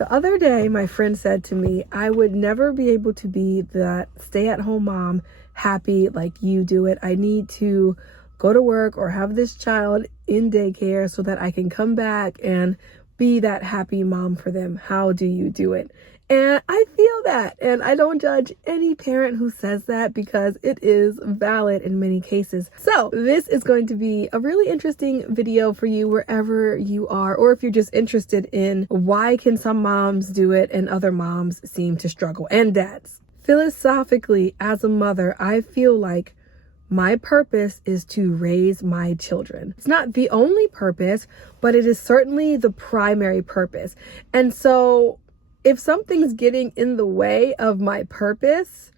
The other day, my friend said to me, I would never be able to be that stay-at-home mom, happy like you do it. I need to go to work or have this child in daycare so that I can come back and be that happy mom for them. How do you do it? And I feel that, and I don't judge any parent who says that because it is valid in many cases. So this is going to be a really interesting video for you wherever you are, or if you're just interested in why can some moms do it and other moms seem to struggle, and dads. Philosophically, as a mother, I feel like my purpose is to raise my children. It's not the only purpose, but it is certainly the primary purpose. And so if something's getting in the way of my purpose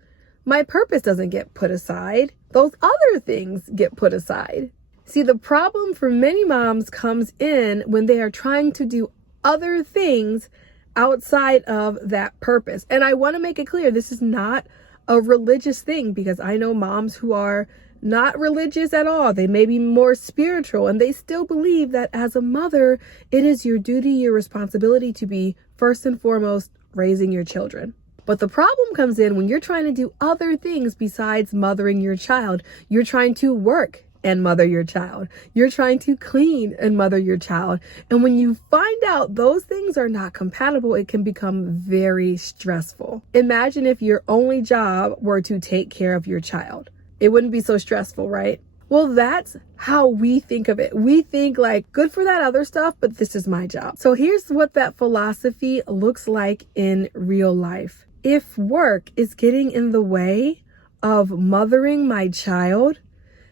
doesn't get put aside. Those other things get put aside. See, the problem for many moms comes in when they are trying to do other things outside of that purpose. And I want to make it clear, this is not a religious thing, because I know moms who are not religious at all. They may be more spiritual, and they still believe that as a mother, it is your duty, your responsibility to be first and foremost raising your children. But the problem comes in when you're trying to do other things besides mothering your child. You're trying to work and mother your child. You're trying to clean and mother your child. And when you find out those things are not compatible, it can become very stressful. Imagine if your only job were to take care of your child. It wouldn't be so stressful, right? Well, that's how we think of it. We think like, good for that other stuff, but this is my job. So here's what that philosophy looks like in real life. If work is getting in the way of mothering my child,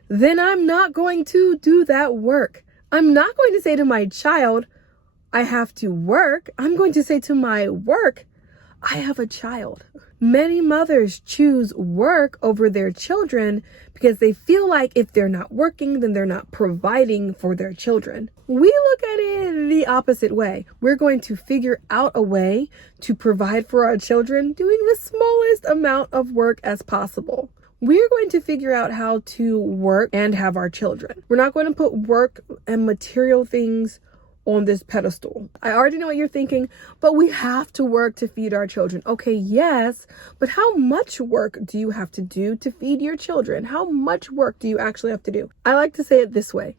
then I'm not going to do that work. I'm not going to say to my child, I have to work. I'm going to say to my work, I have a child. Many mothers choose work over their children because they feel like if they're not working, then they're not providing for their children. We look at it the opposite way. We're going to figure out a way to provide for our children doing the smallest amount of work as possible. We're going to figure out how to work and have our children. We're not going to put work and material things on this pedestal. I already know what you're thinking, but we have to work to feed our children. Okay, yes, but how much work do you have to do to feed your children? How much work do you actually have to do? I like to say it this way.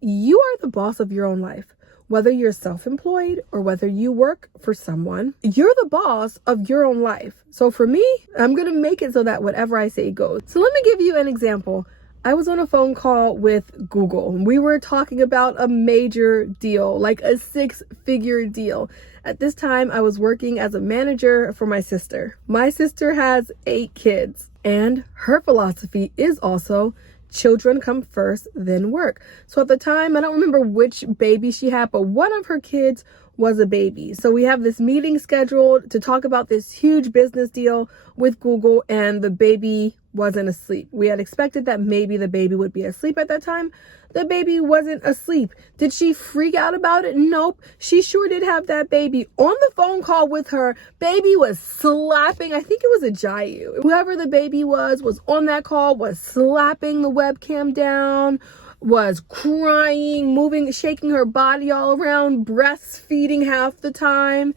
You are the boss of your own life. Whether you're self-employed or whether you work for someone, you're the boss of your own life. So for me, I'm going to make it so that whatever I say goes. So let me give you an example. I was on a phone call with Google. We were talking about a major deal, like a 6-figure deal. At this time, I was working as a manager for my sister. My sister has 8 kids, and her philosophy is also children come first, then work. So at the time, I don't remember which baby she had, but one of her kids was a baby. So we have this meeting scheduled to talk about this huge business deal with Google, and the baby wasn't asleep. We had expected that maybe the baby would be asleep at that time. The baby wasn't asleep. Did she freak out about it? Nope. She sure did have that baby on the phone call with her. Baby was slapping. I think it was a Jayu. Whoever the baby was on that call, was slapping the webcam down, was crying, moving, shaking her body all around, breastfeeding half the time.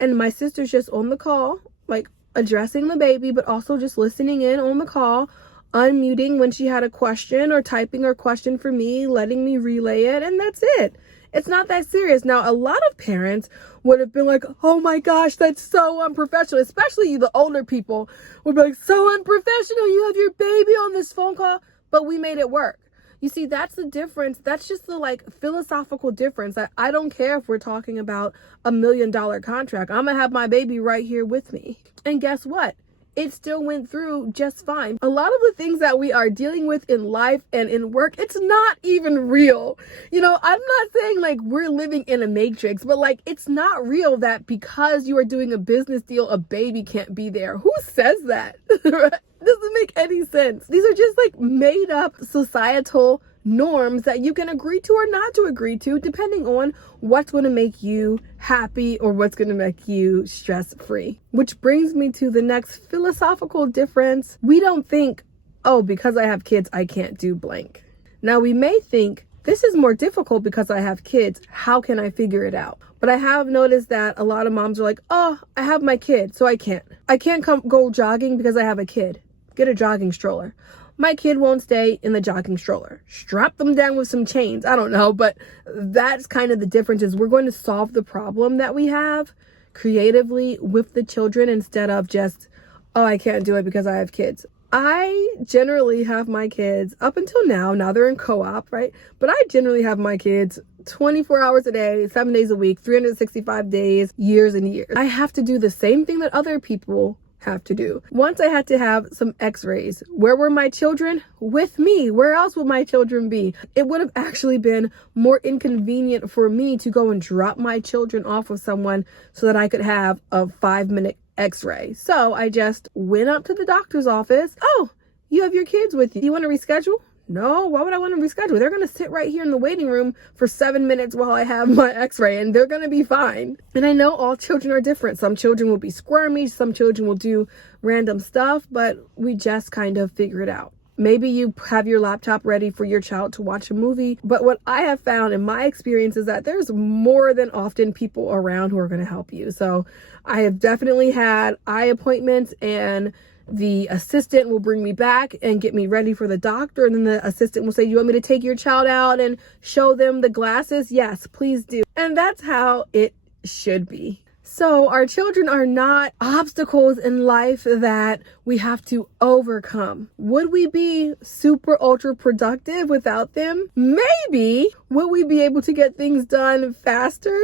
And my sister's just on the call, like addressing the baby, but also just listening in on the call, unmuting when she had a question or typing her question for me, letting me relay it, and that's it. It's not that serious. Now, a lot of parents would have been like, oh my gosh, that's so unprofessional. Especially the older people would be like, so unprofessional. You have your baby on this phone call, but we made it work. You see, that's the difference. That's just the philosophical difference. I don't care if we're talking about $1 million contract. I'm going to have my baby right here with me. And guess what? It still went through just fine. A lot of the things that we are dealing with in life and in work, it's not even real. I'm not saying we're living in a matrix, but it's not real that because you are doing a business deal, a baby can't be there. Who says that? Doesn't make any sense. These are just made up societal norms that you can agree to or not to agree to, depending on what's going to make you happy or what's going to make you stress-free. Which brings me to the next philosophical difference. We don't think, oh, because I have kids, I can't do blank. Now, we may think This is more difficult because I have kids. How can I figure it out? But I have noticed that a lot of moms are like, oh, I have my kid, so I can't. I can't go jogging because I have a kid. Get a jogging stroller. My kid won't stay in the jogging stroller. Strap them down with some chains. I don't know, but that's kind of the difference, is we're going to solve the problem that we have creatively with the children instead of just, oh, I can't do it because I have kids. I generally have my kids up until now they're in co-op, right? But I generally have my kids 24 hours a day, 7 days a week, 365 days, years and years. I have to do the same thing that other people have to do. Once I had to have some x-rays. Where were my children? With me. Where else would my children be? It would have actually been more inconvenient for me to go and drop my children off with someone so that I could have a 5-minute x-ray. So I just went up to the doctor's office. Oh, you have your kids with you. Do you want to reschedule? No, why would I want to reschedule? They're going to sit right here in the waiting room for 7 minutes while I have my x-ray, and they're going to be fine. And I know all children are different. Some children will be squirmy. Some children will do random stuff, but we just kind of figure it out. Maybe you have your laptop ready for your child to watch a movie. But what I have found in my experience is that there's more than often people around who are going to help you. So I have definitely had eye appointments, and the assistant will bring me back and get me ready for the doctor. And then the assistant will say, you want me to take your child out and show them the glasses? Yes, please do. And that's how it should be. So our children are not obstacles in life that we have to overcome. Would we be super ultra productive without them? Maybe. Would we be able to get things done faster?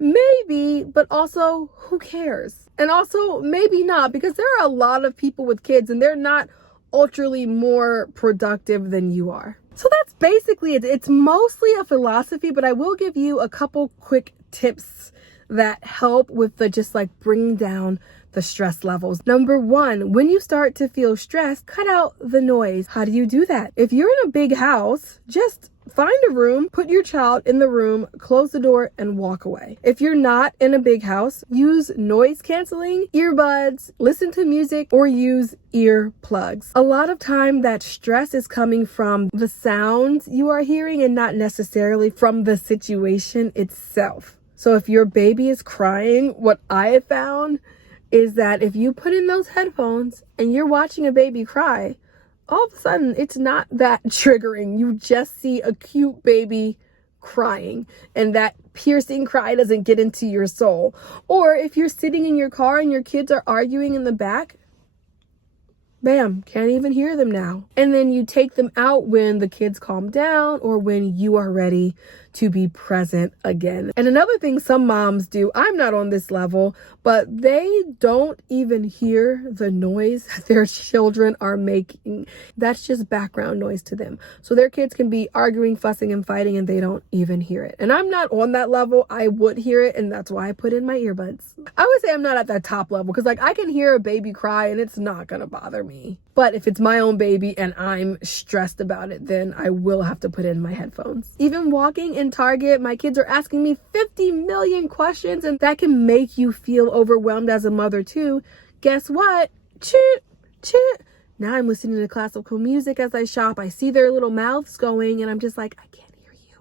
Maybe, but also who cares? And also maybe not, because there are a lot of people with kids and they're not ultraly more productive than you are. So that's basically it. It's mostly a philosophy, but I will give you a couple quick tips that help with the just like bringing down the stress levels. Number one, when you start to feel stressed, cut out the noise. How do you do that? If you're in a big house, just find a room, put your child in the room, close the door, and walk away. If you're not in a big house, use noise canceling, earbuds, listen to music, or use earplugs. A lot of time that stress is coming from the sounds you are hearing and not necessarily from the situation itself. So if your baby is crying, what I have found is that if you put in those headphones and you're watching a baby cry, all of a sudden it's not that triggering. You just see a cute baby crying, and that piercing cry doesn't get into your soul. Or if you're sitting in your car and your kids are arguing in the back, bam, can't even hear them now. And then you take them out when the kids calm down or when you are ready to be present again. And another thing some moms do, I'm not on this level, but they don't even hear the noise that their children are making. That's just background noise to them. So their kids can be arguing, fussing, and fighting, and they don't even hear it. And I'm not on that level. I would hear it, and that's why I put in my earbuds. I would say I'm not at that top level, because like I can hear a baby cry and it's not gonna bother me. But if it's my own baby and I'm stressed about it, then I will have to put in my headphones. Even walking in Target, my kids are asking me 50 million questions, and that can make you feel overwhelmed as a mother too. Guess what? Chit, chit. Now I'm listening to classical music as I shop. I see their little mouths going, and I'm just like, I can't hear you.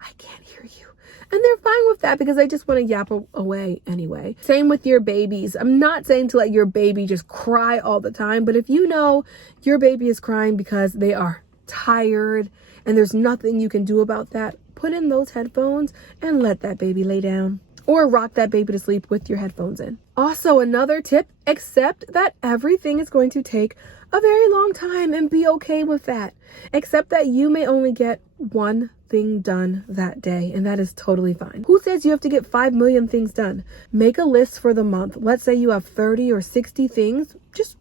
I can't hear you. And they're fine with that because they just want to yap away anyway. Same with your babies. I'm not saying to let your baby just cry all the time, but if you know your baby is crying because they are tired and there's nothing you can do about that, put in those headphones and let that baby lay down. Or rock that baby to sleep with your headphones in. Also, another tip, accept that everything is going to take a very long time and be okay with that. Accept that you may only get one thing done that day, and that is totally fine. Who says you have to get 5 million things done? Make a list for the month. Let's say you have 30 or 60 things. Just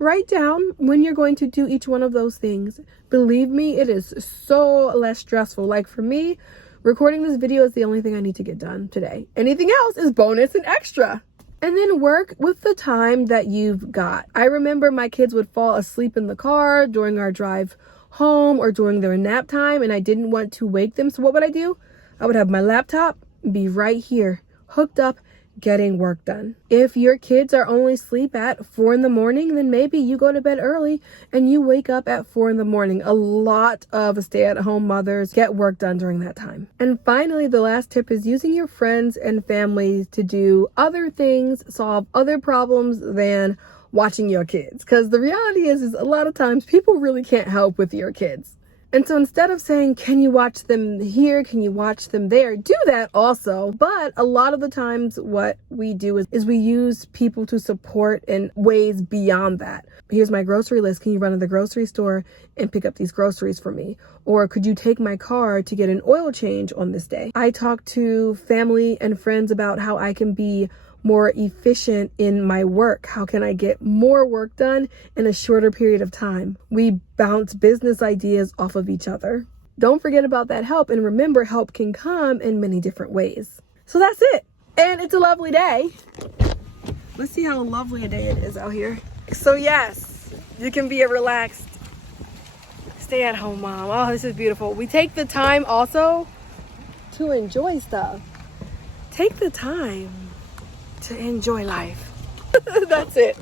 write down when you're going to do each one of those things. Believe me, it is so less stressful. Like for me, recording this video is the only thing I need to get done today. Anything else is bonus and extra. And then work with the time that you've got. I remember my kids would fall asleep in the car during our drive home or during their nap time, and I didn't want to wake them. So what would I do? I would have my laptop be right here, hooked up, getting work done. If your kids are only asleep at 4 in the morning, then maybe you go to bed early and you wake up at 4 in the morning. A lot of stay-at-home mothers get work done during that time. And finally, the last tip is using your friends and family to do other things, solve other problems than watching your kids. Because the reality is a lot of times people really can't help with your kids. And so instead of saying, can you watch them here? Can you watch them there? Do that also. But a lot of the times what we do is we use people to support in ways beyond that. Here's my grocery list. Can you run to the grocery store and pick up these groceries for me? Or could you take my car to get an oil change on this day? I talk to family and friends about how I can be more efficient in my work. How can I get more work done in a shorter period of time? We bounce business ideas off of each other. Don't forget about that help, and remember, help can come in many different ways. So that's it. And it's a lovely day. Let's see how lovely a day it is out here. So yes, you can be a relaxed stay-at-home mom. Oh, this is beautiful. We take the time also to enjoy stuff. Take the time to enjoy life. That's it.